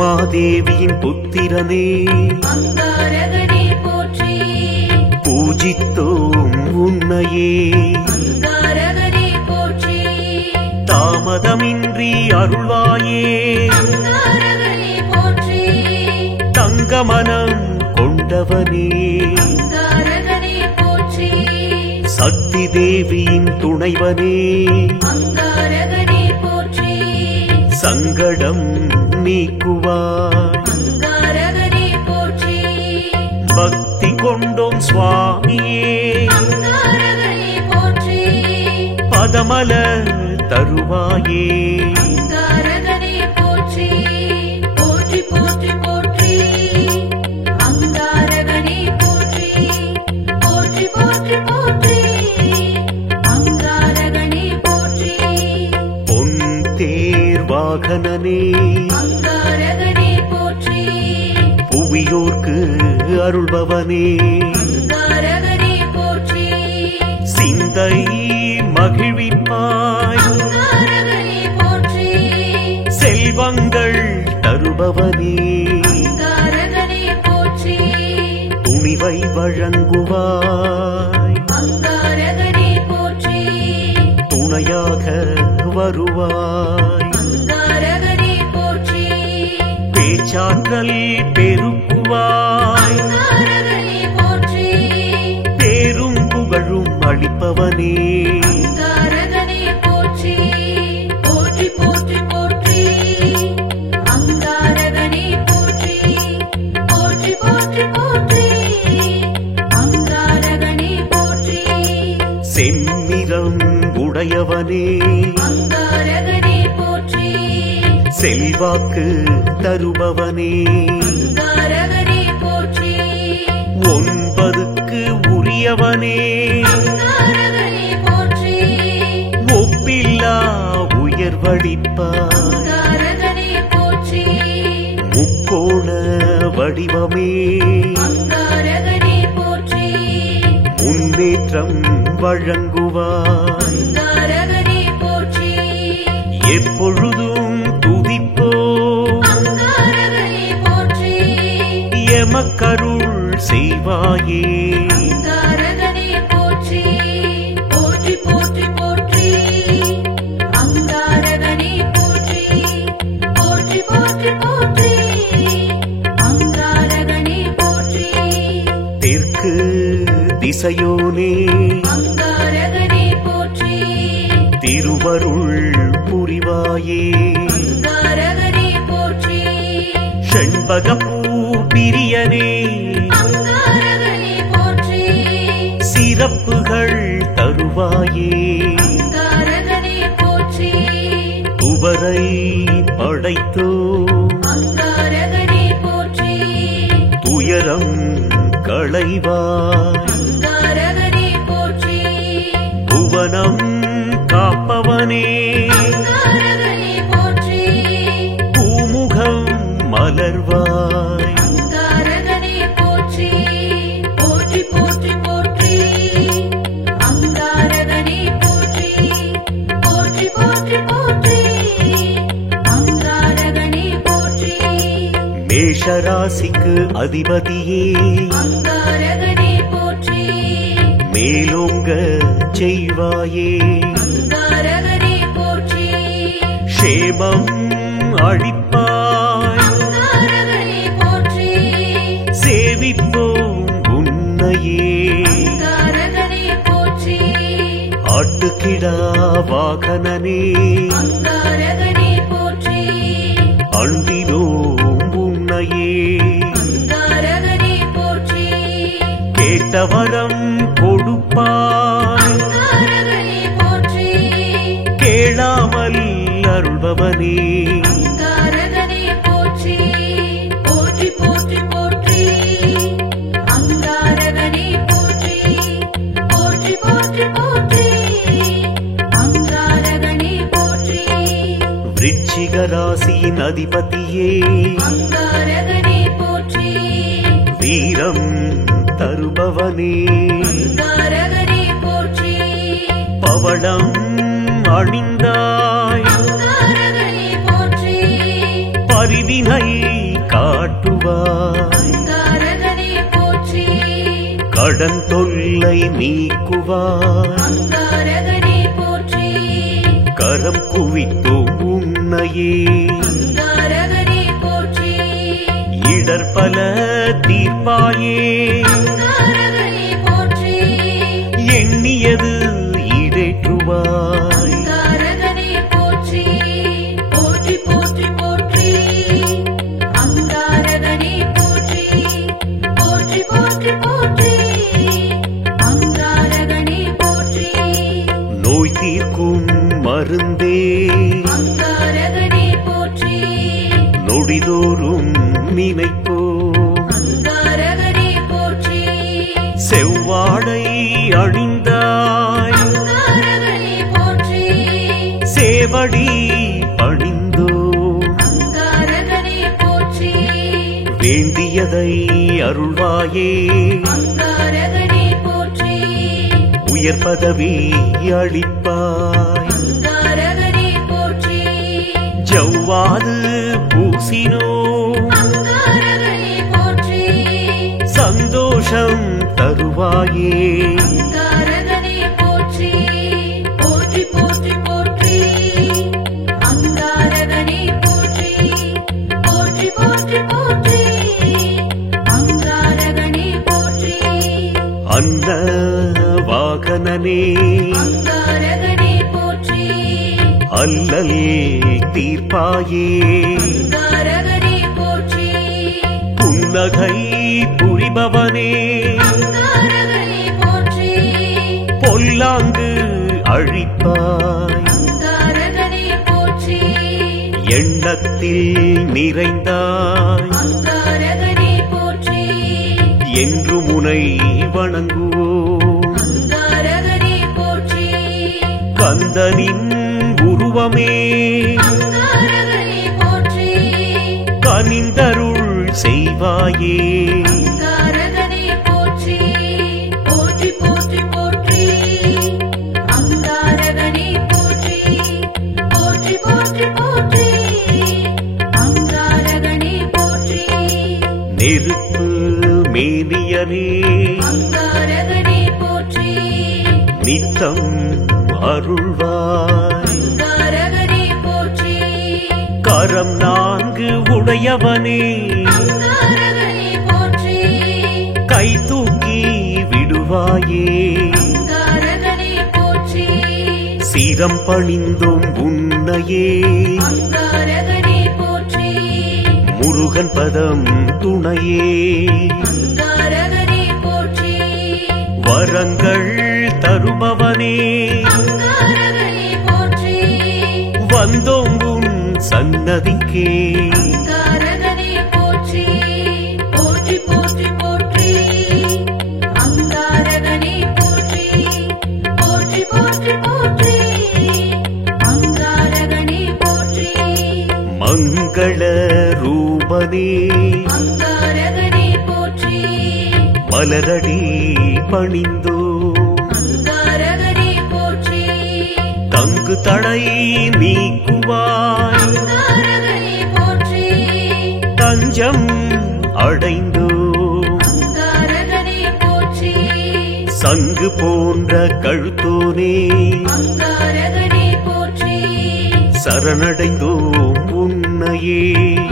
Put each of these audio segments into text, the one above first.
உமாதேவியின் புத்திரனே அங்காரகனே போற்றி. பூஜித்தோம் உன்னையே அங்காரகனே போற்றி. தாமதமின்றி அருள்வாயே அங்காரகனே போற்றி. தங்கமனம் கொண்டவனே அங்காரகனே போற்றி. சக்தி தேவியின் துணைவனே அங்காரகனே போற்றி. சங்கடம் நீக்குவாய் அங்காரகனே போற்றி. பக்தி கொண்டோம் சுவாமியே அங்காரகனே போற்றி. பதமலர் தருவாயே அங்காரகனே போற்றி. போற்றி போற்றி போற்றி. அங்காரகனே போற்றி. போற்றி போற்றி போற்றி. அங்காரகனே போற்றி. பொன் தேர் வாகனனே அங்காரகனே போற்றி. புவியோர்க்கு அருள்பவனே அங்காரகனே போற்றி. சிந்தை மகிழ்விப்பாய் அங்காரகனே போற்றி. செல்வங்கள் தருபவனே அங்காரகனே போற்றி. துணிவை வழங்குவாய் அங்காரகனே போற்றி. துணையாக வருவாய் அங்காரகனே போற்றி. பேச்சாற்றல் பெருக்குவாய் அங்காரகனே போற்றி. பேரும் புகழும் அளிப்பவனே அங்காரகனே போற்றி. போற்றி போற்றி போற்றி. அங்காரகனே போற்றி. போற்றி போற்றி போற்றி. அங்காரகனே போற்றி. செம்மிரம் உடையவனே அங்காரகனே போற்றி. செல்வாக்கு தருபவனே அங்காரகனே போற்றி. 9க்கு உரியவனே அங்காரகனே போற்றி. ஒப்பில்லா உயர்வழிப்பாய் அங்காரகனே போற்றி. முக்கோண வடிவமே அங்காரகனே போற்றி. முன்னேற்றம் வழங்குவாய் அங்காரகனே போற்றி. எப்பொழுதும் துதிப்போ அங்காரகனே போற்றி. எமக்கருள் செய்வாயே அங்காரகனே போற்றி. போற்றி போற்றி போற்றி. அங்காரகனே போற்றி. போற்றி போற்றி போற்றி. அங்காரகனே போற்றி. தெற்கு திசையோனே அங்காரகனே போற்றி. திருவருள் புரிவாயே அங்காரகனே போற்றி. செண்பகப்பூ பிரியனே அங்காரகனே போற்றி. சிறப்புகள் தருவாயே அங்காரகனே போற்றி. துவரை படைத்தோ அங்காரகனே போற்றி. துயரம் களைவாய் அங்காரகனே போற்றி. புவனம் காப்பவனே அங்காரகனே போற்றி. பூமுகம் மலர்வாய் அங்காரகனே போற்றி. போற்றி போற்றி போற்றி. அங்காரகனே போற்றி. போற்றி போற்றி போற்றி. அங்காரகனே போற்றி. மேஷராசிக்கு அதிபதியே அங்காரகனே போற்றி. மேலோங்க செய்வாயே அங்காரகனே போற்றி. க்ஷேமம் அழிப்பாய் அங்காரகனே போற்றி. சேவிப்போம் உன்னையே அங்காரகனே போற்றி. ஆட்டுக்கிடா வாகனனே அங்காரகனே போற்றி. அண்டினோம் உன்னையே அங்காரகனே போற்றி. கேட்டவரம் கொடுப்பாய் அங்காரகனே போற்றி. கேளாமல் அருள்பவனே அங்காரகனே போற்றி. போற்றி போற்றி போற்றி. அங்காரகனே போற்றி. போற்றி போற்றி போற்றி. அங்காரகனே போற்றி. விருச்சிக ராசியின் அதிபதியே அங்காரகனே போற்றி. வீரம் தருபவனே அங்காரகனே போற்றி. பவளம் அணிந்தாய் அங்காரகனே போற்றி. பரிவினை காட்டுவாய். அங்காரகனே போற்றி கடன் தொல்லை நீக்குவாய். அங்காரகனே போற்றி கரம் குவித்தோம் உன்னையே. அங்காரகனே போற்றி இடர்பல தீர்ப்பாயே. அங்காரகனே போற்றி எண்ணியது ஈடேற்றுவாய். அங்காரகனே போற்றி போற்றி போற்றி போற்றி அங்காரகனே போற்றி போற்றி போற்றி போற்றி அங்காரகனே போற்றி நோய் தீர்க்கும் மருந்தே. அங்காரகனே போற்றி நொடிதோறும் நினைப்போம். அங்காரகனே போற்றி செவ்வாடை அணிந்தாய். அங்காரகனே போற்றி சேவடி பணிந்தோ. அங்காரகனே போற்றி வேண்டியதை அருள்வாயே. அங்காரகனே போற்றி உயர் பதவி அளிப்பாய். அங்காரகனே போற்றி ஜவ்வாது பூசினோ. அங்காரகனே போற்றி சந்தோஷம் தருவாயே. அங்காரகனே போற்றி போற்றி போற்றி போற்றி அங்காரகனே போற்றி போற்றி போற்றி போற்றி அங்காரகனே போற்றி அன்ன வாகனனே. அங்காரகனே போற்றி அல்லல் தீர்ப்பாயே. அங்காரகனே போற்றி புன்னகை புரிபவனே. அங்காரகனே போற்றி பொல்லாங்கு அழிப்பாய். அங்காரகனே போற்றி எண்ணத்தில் நிறைந்தாய். அங்காரகனே போற்றி என்று முனை வணங்குவோம். அங்காரகனே போற்றி கந்தனின் உருவமே. அங்காரகனே போற்றி கனிந்தருள் செய்வாயே. அங்காரகனே போற்றி போற்றி போற்றி போற்றி அங்காரகனே போற்றி போற்றி போற்றி போற்றி அங்காரகனே போற்றி நெருப்பு மேனியனே. அங்காரகனே போற்றி நித்தம் அருள்வாய். அங்காரகனே போற்றி கரம் நான்கு உடையவனே. அங்காரகனே போற்றி கை தூக்கி விடுவாயே. அங்காரகனே போற்றி சிரம் பணிந்தோம் உன்னையே. அங்காரகனே போற்றி முருகன் பதம் துணையே. அங்காரகனே போற்றி வரங்கள் தருபவனே. அங்காரகனே போற்றி வந்தோங்கும் சன்னதிக்கே. அங்காரகனே போற்றி போற்றி போற்றி போற்றி அங்காரகனே போற்றி போற்றி போற்றி போற்றி அங்காரகனே போற்றி மங்கள ரூபனே. அங்காரகனே போற்றி மலரடி பணிந்தோ. அங்காரகனே போற்றி தங்கு தடை நீக்குவாய். அங்காரகனே போற்றி தஞ்சம் அடைந்தோ. அங்காரகனே போற்றி சங்கு போன்ற கழுத்தோனே. அங்காரகனே போற்றி சரணடைந்தோம் உன்னையே.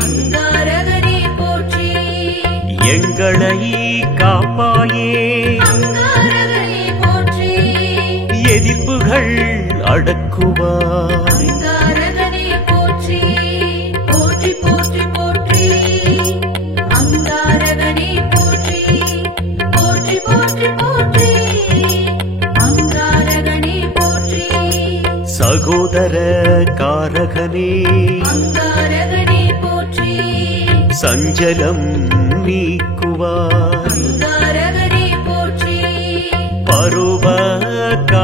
அங்காரகனே போற்றி எங்களை காப்பாயே. அங்காரகனே போற்றி எதிர்ப்புகள் அடக்குவாய். அங்காரகனே போற்றி போற்றி போற்றி போற்றி அங்காரகனே போற்றி போற்றி போற்றி போற்றி அங்காரகனே போற்றி சகோதர காரகனே. அங்காரகனே போற்றி சஞ்சலம் நீக்குவாய். அங்காரகனே போற்றி பருவகாரியே.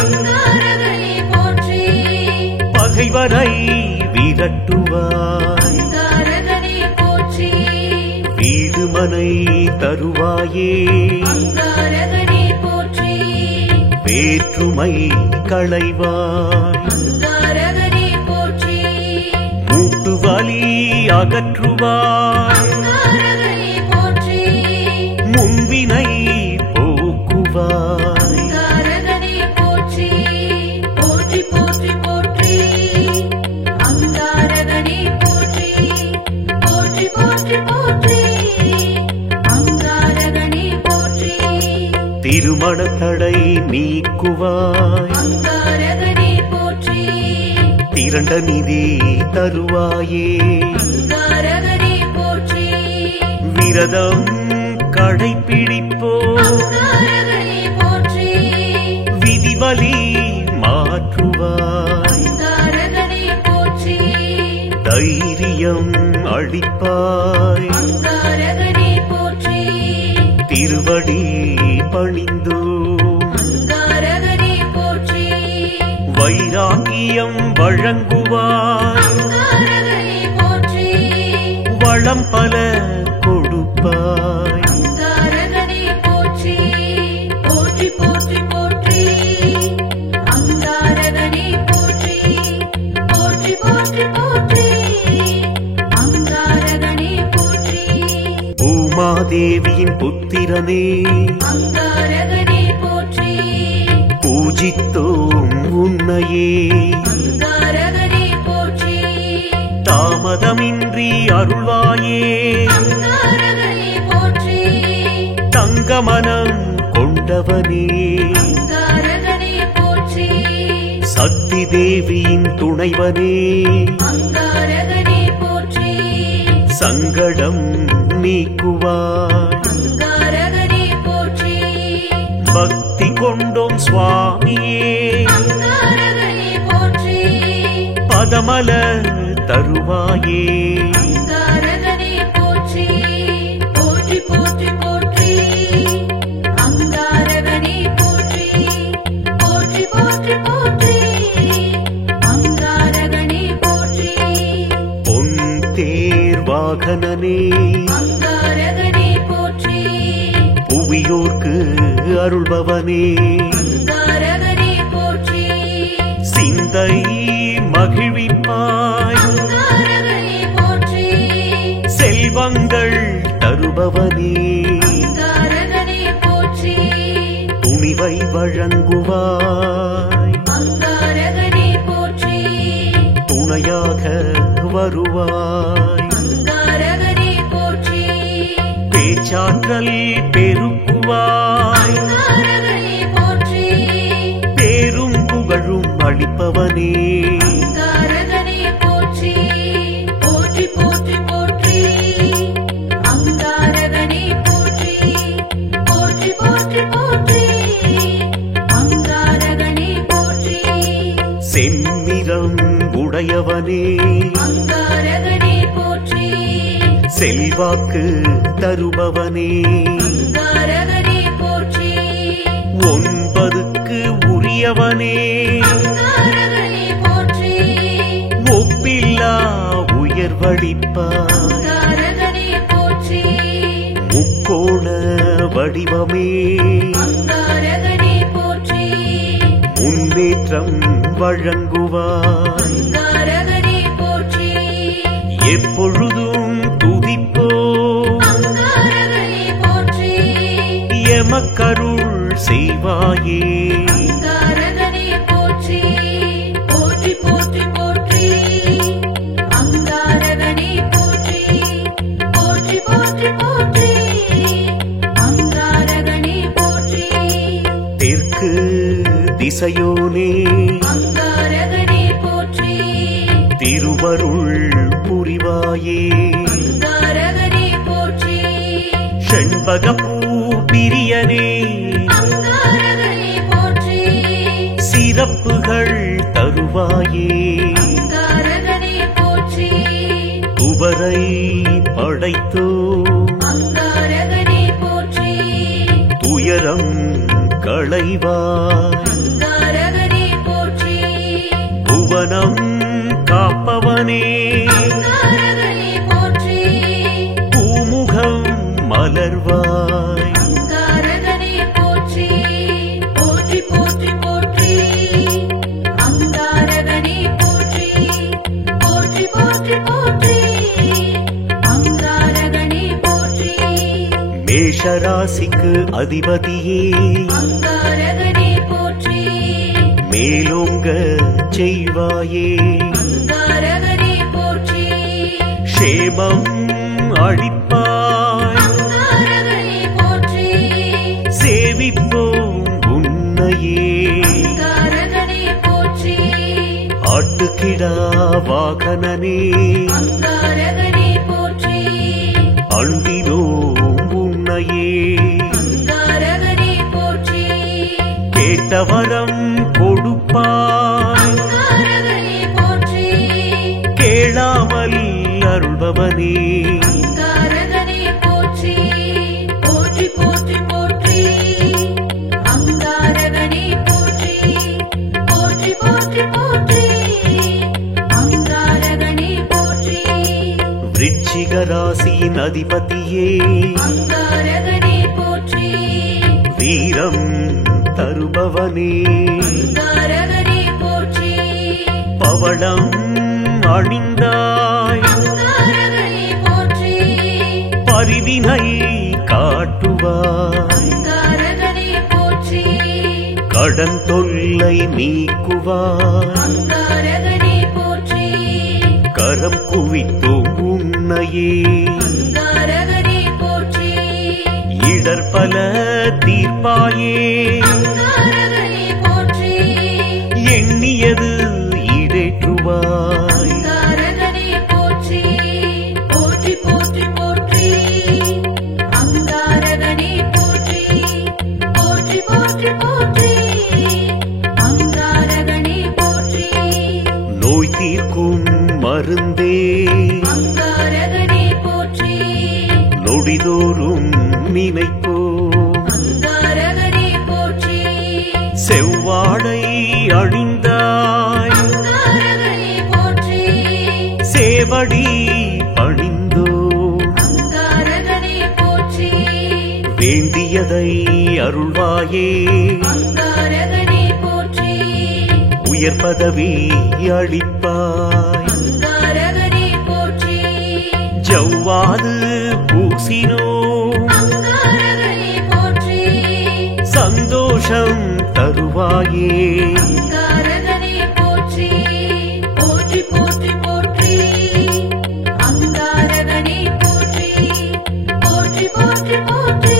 அங்காரகனே போற்றி பகைவரை விரட்டுவாய். அங்காரகனே போற்றி வீடுமனை தருவாயே. அங்காரகனே போற்றி வேற்றுமை களைவாய். அங்காரகனே போற்றி மூட்டு வலி அகற்றுவாய் அங்காரகனே போற்றி முன்வினை போக்குவாய் அங்காரகனே போற்றி போற்றி போற்றி போற்றி அங்காரகனே போற்றி போற்றி போற்றி போற்றி அங்காரகனே போற்றி திருமண தடை நீக்குவாய் அங்காரகனே போற்றி திரண்ட நிதி தருவாயே அங்காரகனே போற்றி விரதம் கடைப்பிடிப்போ அங்காரகனே போற்றி விதிவலி மாற்றுவாய் அங்காரகனே போற்றி தைரியம் அளிப்பாய் அங்காரகனே போற்றி திருவடி பணிந்தோ அங்காரகனே போற்றி வைராகியம் வழங்குவாய் அங்காரகனே போற்றி வளம் பல கொடுப்பாய் அங்காரகனே போற்றி போற்றி போற்றி போற்றி அங்காரகனே போற்றி போற்றி போற்றி போற்றி அங்காரகனே போற்றி பூமாதேவியின் புத்திரனே அங்காரகனே போற்றி பூஜித்தோம் உன்னையே அங்காரகனே போற்றி தாமதமின்றி அருள்வாயே அங்காரகனே போற்றி தங்கமனம் கொண்டவனே அங்காரகனே போற்றி சக்தி தேவியின் துணைவனே அங்காரகனே போற்றி சங்கடம் நீக்குவாய் அங்காரகனே போற்றி பக்தி கொண்டோம் சுவாமியே அங்காரகனே போற்றி பதமல தருவாயே அங்காரகனே போற்றி போற்றி போற்றி போற்றி அங்காரகனே போற்றி போற்றி போற்றி போற்றி அங்காரகனே போற்றி பொன் தேர் வாகனனே அங்காரகனே போற்றி புவியோர்க்கு அருள்பவனே அங்காரகனே போற்றி சிந்தை மகிழ்விப்பாய் அங்காரகனே போற்றி செல்வங்கள் தருபவனே அங்காரகனே போற்றி துணிவை வழங்குவாய் அங்காரகனே போற்றி துணையாக வருவாய் அங்காரகனே போற்றி பேச்சாற்றல் பெருக்குவாய் அங்காரகனே போற்றி பேரும் புகழும் அளிப்பவனே அங்காரகனே போற்றி போற்றி போற்றி போற்றி அங்காரகனே போற்றி போற்றி போற்றி போற்றி அங்காரகனே போற்றி செம்மிரம் உடையவனே அங்காரகனே போற்றி செல்வாக்கு தருபவனே அங்காரகனே போற்றி 9க்கு உரியவனே அங்காரகனே போற்றி ஒப்பில்லா உயர்வளிப்பாய் அங்காரகனே போற்றி முக்கோண வடிவமே அங்காரகனே போற்றி முன்னேற்றம் வழங்குவாய் அங்காரகனே போற்றி எப்பொழுதும் துதிப்போ அங்காரகனே போற்றி எமக்கருள் செய்வாயே அங்காரகனே போற்றி போற்றி போற்றி போற்றி அங்காரகனே போற்றி போற்றி போற்றி போற்றி அங்காரகனே போற்றி தெற்கு திசையோனே அங்காரகனே போற்றி திருவருள் புரிவாயே அங்காரகனே போற்றி செண்பகப்பூ பிரியனே அங்காரகனே போற்றி சிறப்புகள் தருவாயே அங்காரகனே போற்றி துவரை படைத்தோ அங்காரகனே போற்றி துயரம் களைவாய் அங்காரகனே போற்றி புவனம் காப்பவனே அங்காரகனே போற்றி பூமுகம் மலர்வாய் அங்காரகனே போற்றி போற்றி போற்றி போற்றி அங்காரகனே போற்றி போற்றி போற்றி போற்றி மேஷராசிக்கு அதிபதியே அங்காரகனே போற்றி மேலோங்க செய்வாயே அங்காரகனே போற்றி க்ஷேமம் அளிப்பாய் அங்காரகனே போற்றி சேவிப்போம் உன்னையே அங்காரகனே போற்றி ஆட்டுக்கிடா வாகனனே அங்காரகனே போற்றி அண்டினோம் உன்னையே அங்காரகனே போற்றி கேட்டவரம் கொடுப்பாய் அங்காரகனே போற்றி கேளாமல் அருள்பவனே அங்காரகனே போற்றி போற்றி போற்றி போற்றி அங்காரகனே போற்றி போற்றி போற்றி போற்றி அங்காரகனே போற்றி விருச்சிக ராசியின் அதிபதியே அங்காரகனே போற்றி வீரம் தருபவனே அங்காரகனே போற்றி பவளம் அணிந்தாய் அங்காரகனே போற்றி பரிவினை காட்டுவாய் அங்காரகனே போற்றி கடன் தொல்லை நீக்குவாய் அங்காரகனே போற்றி கரம் குவித்தோம் உன்னையே அங்காரகனே போற்றி இடர்பல தீர்ப்பாயே அங்காரகனே போற்றி எண்ணியது ஈடேற்றுவாய் அங்காரகனே போற்றி போற்றி போற்றி போற்றி அங்காரகனே போற்றி போற்றி போற்றி போற்றி அங்காரகனே போற்றி நோய் தீர்க்கும் மருந்தே அங்காரகனே போற்றி நொடிதோறும் நினைப்போ அங்காரகனே போற்றி செவ்வாடை அணிந்தாய் அங்காரகனே போற்றி சேவடி பணிந்தோ அங்காரகனே போற்றி வேண்டியதை அருள்வாயே அங்காரகனே போற்றி உயர் பதவி அளிப்பாய் அங்காரகனே போற்றி ஜவ்வாது பூசினோ அங்காரகனே போற்றி சந்தோஷம் தருவாயே அங்காரகனே போற்றி போற்றி போற்றி போற்றி அங்காரகனே போற்றி போற்றி போற்றி போற்றி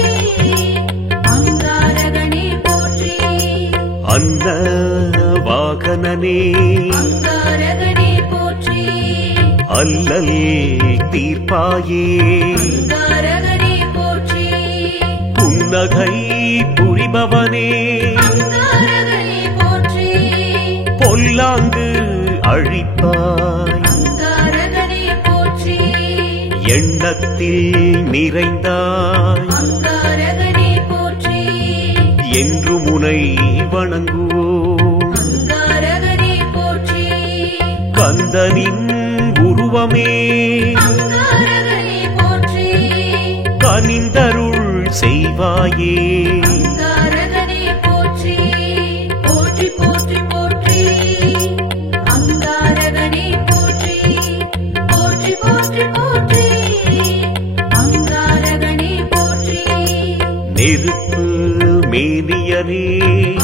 அங்காரகனே போற்றி அன்ன வாகனனே அங்காரகனே போற்றி அல்லல் தீர்ப்பாயே அங்காரகனே போற்றி புன்னகை புரிபவனே அங்காரகனே போற்றி பொல்லாங்கு அழிப்பாய் அங்காரகனே போற்றி எண்ணத்தில் நிறைந்தாய் அங்காரகனே போற்றி என்று முனை வணங்குவோம் அங்காரகனே போற்றி கந்தனின் உருவமே அங்காரகனே போற்றி கனிந்தருள் செய்வாயே அங்காரகனே போற்றி போற்றி போற்றி போற்றி அங்காரகனே போற்றி போற்றி போற்றி போற்றி அங்காரகனே போற்றி நெருப்பு மேனியனே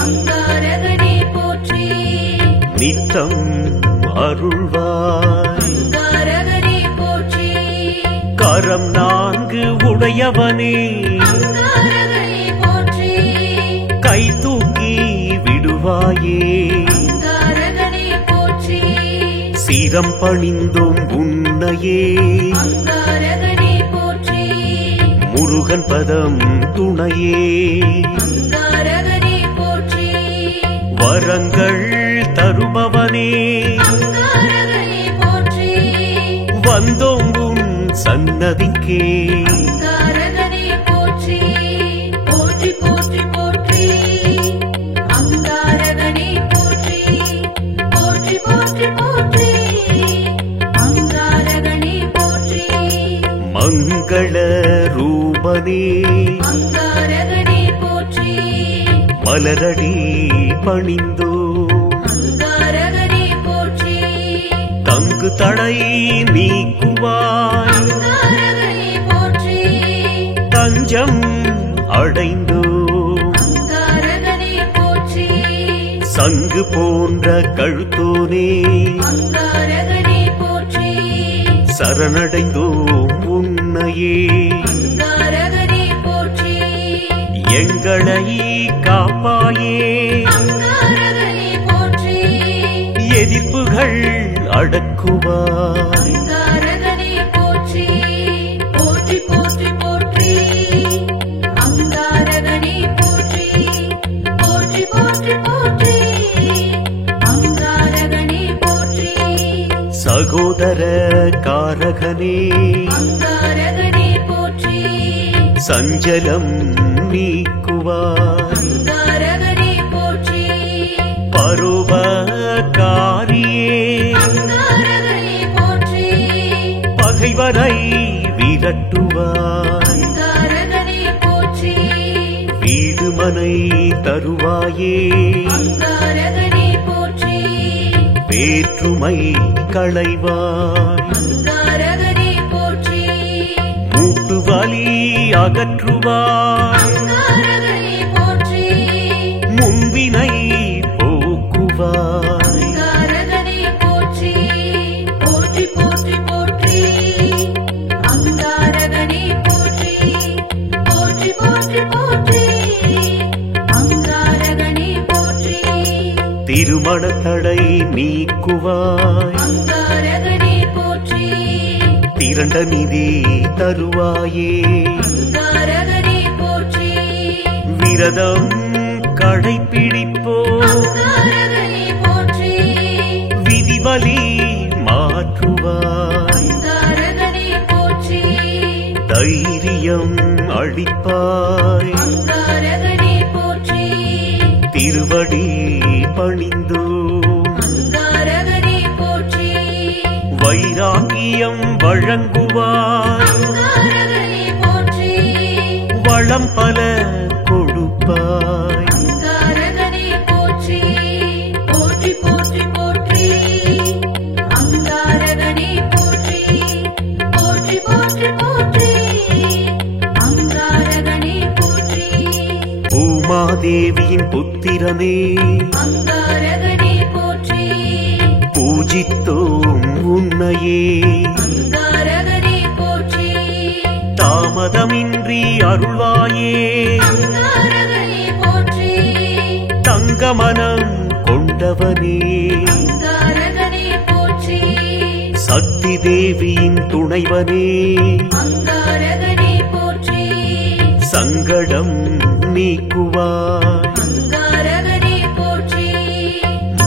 அங்காரகனே போற்றி நித்தம் அருள்வாய் அங்காரகனே போற்றி கரம் நான்கு உடையவனே அங்காரகனே போற்றி கை தூக்கி விடுவாயே அங்காரகனே போற்றி சிரம் பணிந்தோம் உன்னையே அங்காரகனே போற்றி முருகன் பதம் துணையே அங்காரகனே போற்றி வரங்கள் தருபவனே அங்காரகனே போற்றி வந்தோங்கும் சன்னதிக்கே அங்காரகனே போற்றி போற்றி போற்றி போற்றி அங்காரகனே போற்றி போற்றி போற்றி போற்றி அங்காரகனே போற்றி மங்கள ரூபனே அங்காரகனே போற்றி மலரடி பணிந்தோ அங்காரகனே போற்றி தங்கு தடை நீக்குவாய் அங்காரகனே போற்றி தஞ்சம் அடைந்தோம். அங்காரகனே போற்றி சங்கு போன்ற கழுத்தோனே அங்காரகனே போற்றி சரணடைந்தோம் உன்னையே. அங்காரகனே போற்றி எங்களை காப்பாயே, அங்காரகனே போற்றி எதிர்ப்புகள் அடக்குவாய். அங்காரகனே போற்றி போற்றி போற்றி போற்றி அங்காரகனே போற்றி போற்றி போற்றி போற்றி அங்காரகனே போற்றி சகோதர காரகனே அங்காரகனே போற்றி சஞ்சலம் நீக்குவாய். அங்காரகனே போற்றி பருவகாரியே அங்காரகனே போற்றி பகைவரை விரட்டுவாய். அங்காரகனே போற்றி வீடுமனை தருவாயே, அங்காரகனே போற்றி வேற்றுமை களைவாய். அங்காரகனே போற்றி மூட்டு வலி அகற்றுவாய். அங்காரகனே போற்றி முன்வினை போக்குவாய். அங்காரகனே போற்றி போற்றி போற்றி போற்றி அங்காரகனே போற்றி போற்றி போற்றி போற்றி அங்காரகனே போற்றி திருமண தடை நீக்குவாய். அங்காரகனே போற்றி திரண்ட நிதி தருவாயே, அங்காரகனே போற்றி விரதம் கடைப்பிடிப்போ. அங்காரகனே போற்றி விதிவலி மாற்றுவாய். அங்காரகனே போற்றி தைரியம் அளிப்பாய். அங்காரகனே போற்றி திருவடி பணிந்தோ அங்காரகனே போற்றி வைராகியம் வழங்குவாய். அங்காரகனே போற்றி வளம் பல கொடுப்பாய். அங்காரகனே போற்றி போற்றி போற்றி போற்றி அங்காரகனே போற்றி போற்றி போற்றி போற்றி அங்காரகனே போற்றி பூமாதேவியின் புத்திரனே அங்காரகனே போற்றி பூஜித்தோம் உன்னையே. அங்காரகனே போற்றி தாமதமின்றி அருள்வாயே, அங்காரகனே போற்றி தங்கமனம் கொண்டவனே. அங்காரகனே போற்றி சக்தி தேவியின் துணைவனே, அங்காரகனே போற்றி சங்கடம் நீக்குவாய். அங்காரகனே போற்றி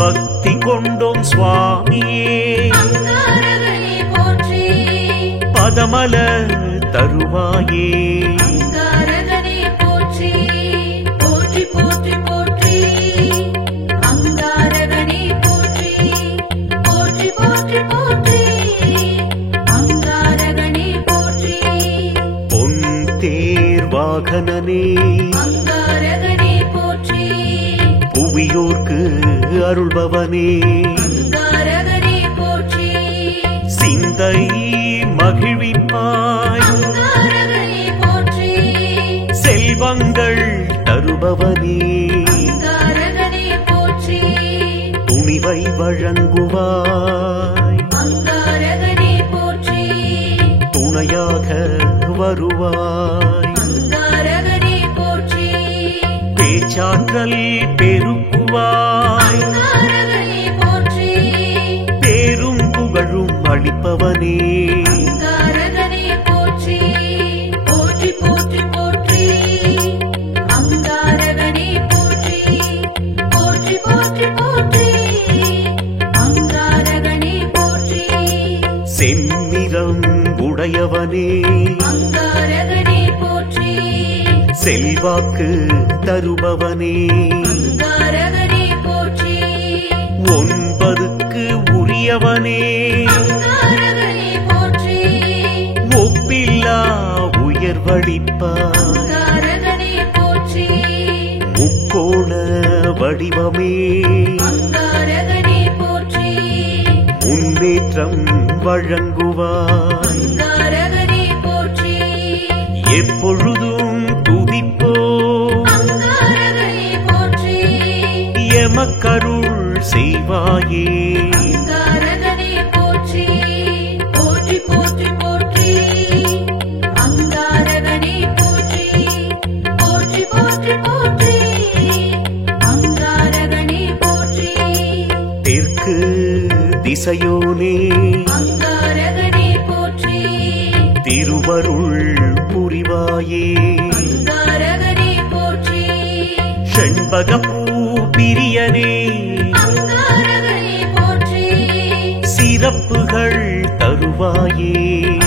பக்தி கொண்டோம் சுவாமியே, அங்காரகனே போற்றி பதமல தருவாயே. அங்காரகனே போற்றி போற்றி போற்றி போற்றி அங்காரகனே போற்றி போற்றி போற்றி போற்றி அங்காரகனே போற்றி பொன் தேர் வாகனனே, அங்காரகனே போற்றி புவியோர்க்கு அருள்பவனே. அங்காரகனே போற்றி சிந்தை மகிழ்விப்பாய். அங்காரகனே போற்றி செல்வங்கள் தருபவனே, அங்காரகனே போற்றி துணிவை வழங்குவாய். அங்காரகனே போற்றி துணையாக வருவாய். அங்காரகனே போற்றி பேச்சாற்றல் பெருக்குவாய். அங்காரகனே போற்றி பேரும் புகழும் அளிப்பவனே. அங்காரகனே போற்றி போற்றி போற்றி போற்றி அங்காரகனே போற்றி போற்றி போற்றி போற்றி அங்காரகனே போற்றி செந்நிறம் உடையவனே, அங்காரகனே போற்றி செல்வாக்கு தருபவனே. அங்காரகனே போற்றி 9க்கு உரியவனே, அங்காரகனே போற்றி ஒப்பில்லா உயர்வளிப்பாய். அங்காரகனே போற்றி முக்கோண வடிவமே, அங்காரகனே போற்றி முன்னேற்றம் வழங்குவாய். அங்காரகனே போற்றி எப்பொழுதும் துதிப்போ எமக்கருள் செய்வாயே. அங்காரகனே போற்றி போற்றி போற்றி போற்றி. அங்காரகனே போற்றி போற்றி போற்றி போற்றி. அங்காரகனே போற்றி. தெற்கு திசையோனே அங்காரகனே போற்றி திருவருள் புரிவாயே. அங்காரகனே போற்றி. செண்பகப்பூ பிரியனே அங்காரகனே போற்றி சிறப்புகள் தருவாயே.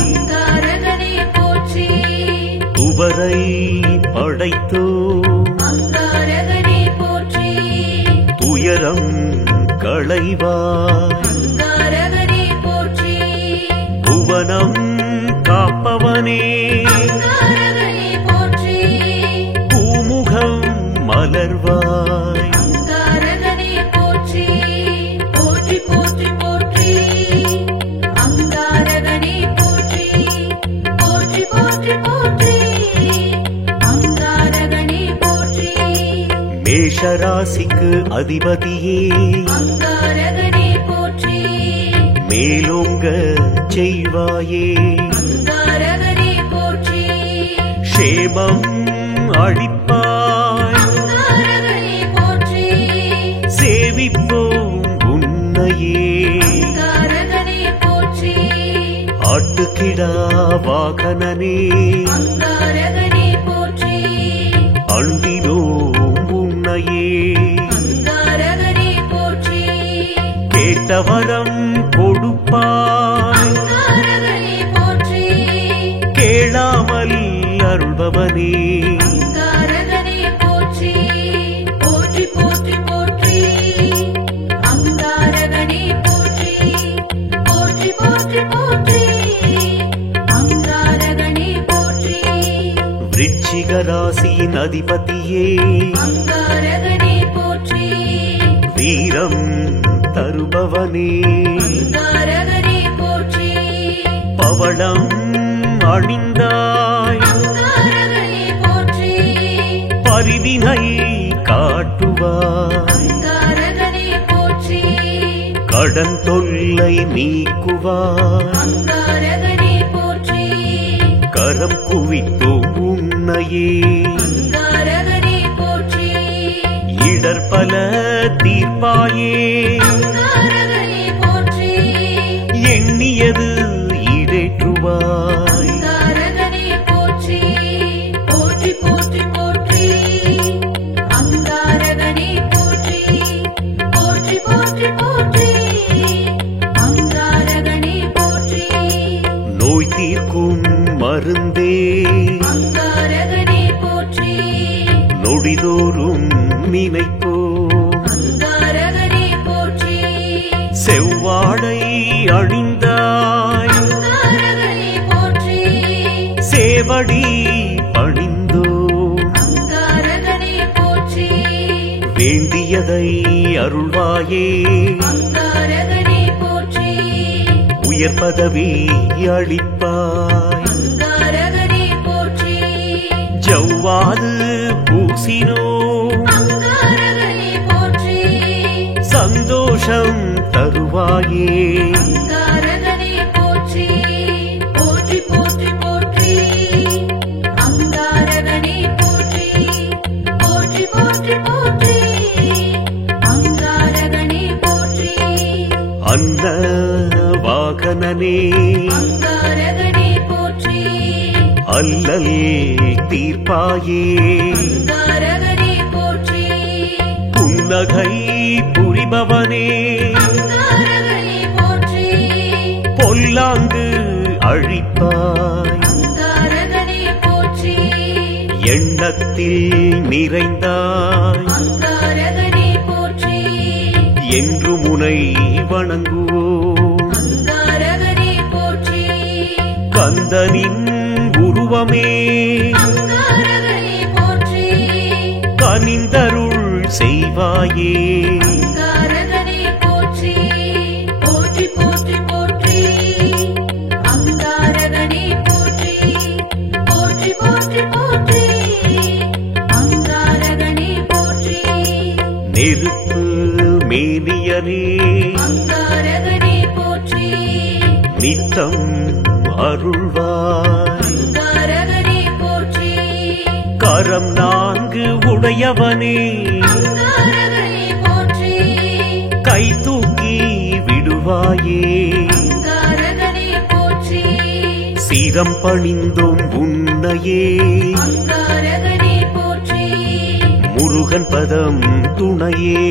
அங்காரகனே போற்றி. துவரை படைத்தோ அங்காரகனே போற்றி. துயரம் களைவாய். அங்காரகனே போற்றி. புவனம் காப்பவனே அங்காரகனே போற்றி. பூமுகம் மலர்வாய். அங்காரகனே போற்றி போற்றி போற்றி போற்றி. அங்காரகனே போற்றி போற்றி போற்றி போற்றி. அங்காரகனே போற்றி. மேஷராசிக்கு அதிபதியே அங்காரகனே போற்றி. மேலோங்க செய்வாயே. அங்காரகனே போற்றி. க்ஷேமம் அளிப்பாய். அங்காரகனே போற்றி. சேவிப்போம் உன்னையே. அங்காரகனே போற்றி. ஆட்டுக்கிடா வாகனனே அங்காரகனே போற்றி. அண்டினோம் உன்னையே. அங்காரகனே போற்றி. கேட்டவரம் கொடுப்பாய். அங்காரகனே போற்றி. கேளாமல் அருள்பவனே அங்காரகனே போற்றி போற்றி போற்றி போற்றி. அங்காரகனே போற்றி போற்றி போற்றி போற்றி. அங்காரகனே போற்றி. விருச்சிக ராசியின் அதிபதியே அங்காரகனே போற்றி. வீரம் தருபவனே. அங்காரகனே போற்றி. பவளம் அணிந்தாய். அங்காரகனே போற்றி. பரிவினை காட்டுவாய். அங்காரகனே போற்றி. கடன் தொல்லை நீக்குவாய். அங்காரகனே போற்றி. கரம் குவித்தோம் உன்னையே. அங்காரகனே போற்றி. இடர்பல தீர்ப்பாயே. அங்காரகனே போற்றி. எண்ணியது ஈடேற்றுவாய். அங்காரகனே போற்றி போற்றி போற்றி போற்றி. அங்காரகனே போற்றி போற்றி போற்றி போற்றி. அங்காரகனே போற்றி. நோய் தீர்க்கும் மருந்தே அங்காரகனே போற்றி. நொடிதோறும் நினைப்போ. அங்காரகனே போற்றி. செவ்வாடை அணிந்தாய். அங்காரகனே போற்றி. சேவடி பணிந்தோ. அங்காரகனே போற்றி. வேண்டியதை அருள்வாயே. அங்காரகனே போற்றி. உயர் பதவி அளிப்பாய். அங்காரகனே போற்றி. ஜவ்வாது பூசினோ. அங்காரகனே போற்றி. சந்தோஷம் தருவாயே. அங்காரகனே போற்றி போற்றி போற்றி போற்றி. அங்காரகனே போற்றி போற்றி போற்றி போற்றி. அங்காரகனே போற்றி. அன்ன வாகனனே அங்காரகனே போற்றி. அல்லல் தீர்ப்பாயே. அங்காரகனே போற்றி. புன்னகை புரிபவனே அங்காரகனே போற்றி. பொல்லாங்கு அழிப்பாய். அங்காரகனே போற்றி. எண்ணத்தில் நிறைந்தாய். அங்காரகனே போற்றி. என்று முனை வணங்குவோம். அங்காரகனே போற்றி. கந்தனின் உருவமே அங்காரகனே போற்றி. கனிந்தருள் செய்வாயே. அங்காரகனே போற்றி போற்றி போற்றி போற்றி. அங்காரகனே போற்றி போற்றி போற்றி போற்றி. அங்காரகனே போற்றி. நெருப்பு மேனியனே அங்காரகனே போற்றி நித்தம் அருள்வாய் அங்காரகனே போற்றி கரம் 4 உடையவனே அங்காரகனே போற்றி கை தூக்கி விடுவாயே அங்காரகனே போற்றி சிரம் பணிந்தோம் உன்னையே அங்காரகனே போற்றி முருகன் பதம் துணையே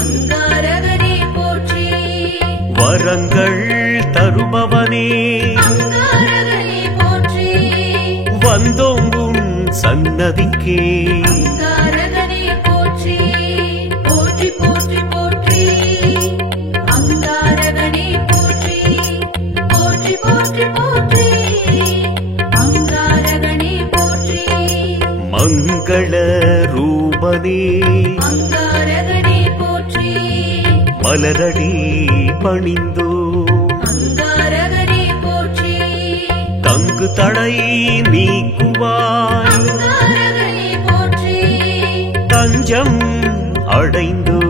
அங்காரகனே போற்றி வரங்கள் தருபவனே அங்காரகனே போற்றி வந்தோம் உன் சன்னதிக்கே அங்காரகனே போற்றி போற்றி போற்றி போற்றி அங்காரகனே போற்றி போற்றி போற்றி போற்றி அங்காரகனே போற்றி மங்கள ரூபனே அங்காரகனே போற்றி மலரடி பணிந்தோ அங்காரகனே போற்றி தங்கு தடை நீக்குவாய் அங்காரகனே போற்றி தஞ்சம் அடைந்தோ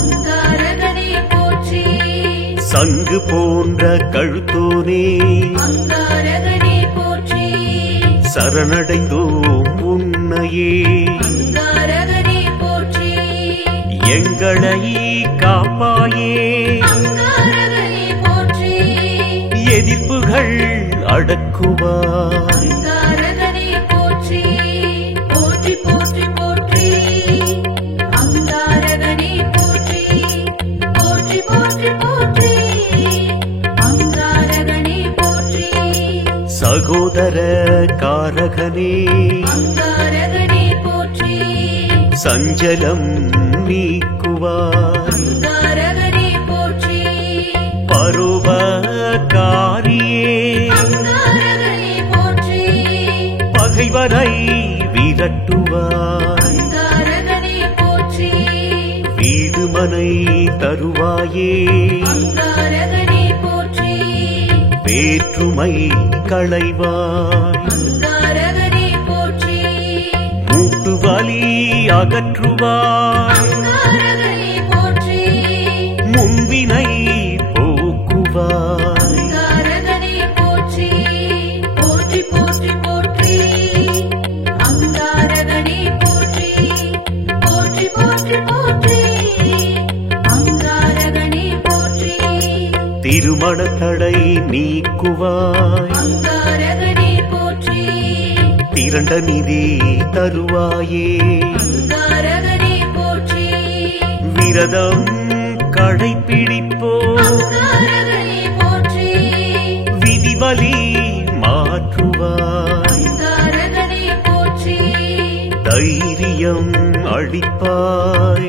அங்காரகனே போற்றி சங்கு போன்ற கழுத்தோனே அங்காரகனே போற்றி சரணடைந்தோம் உன்னையே அங்காரகனே போற்றி எங்களை காப்பாயே அங்காரகனே போற்றி எதிர்ப்புகள் அடக்குவாய் அங்காரகனே போற்றி போற்றி போற்றி போற்றி அங்காரகனே போற்றி போற்றி போற்றி போற்றி அங்காரகனே போற்றி சகோதர காரகனே அங்காரகனே போற்றி சஞ்சலம் நீக்குவாய் அங்காரகனே போற்றி பருவகாரியே அங்காரகனே போற்றி பகைவரை விரட்டுவாய் அங்காரகனே போற்றி வீடுமனை தருவாயே அங்காரகனே போற்றி வேற்றுமை களைவாய் அங்காரகனே போற்றி மூட்டு வலி அகற்றுவாய் அங்காரகனே போற்றி முன்வினை போக்குவாய் அங்காரகனே போற்றி போற்றி போற்றி போற்றி அங்காரகனே போற்றி போற்றி போற்றி போற்றி அங்காரகனே போற்றி திருமண தடை நீக்குவாய் அங்காரகனே போற்றி திரண்ட நிதி தருவாயே அங்காரகனே போற்றி விரதம் கடைப்பிடிப்போ அங்காரகனே போற்றி விதிவலி மாற்றுவாய் அங்காரகனே போற்றி தைரியம் அளிப்பாய்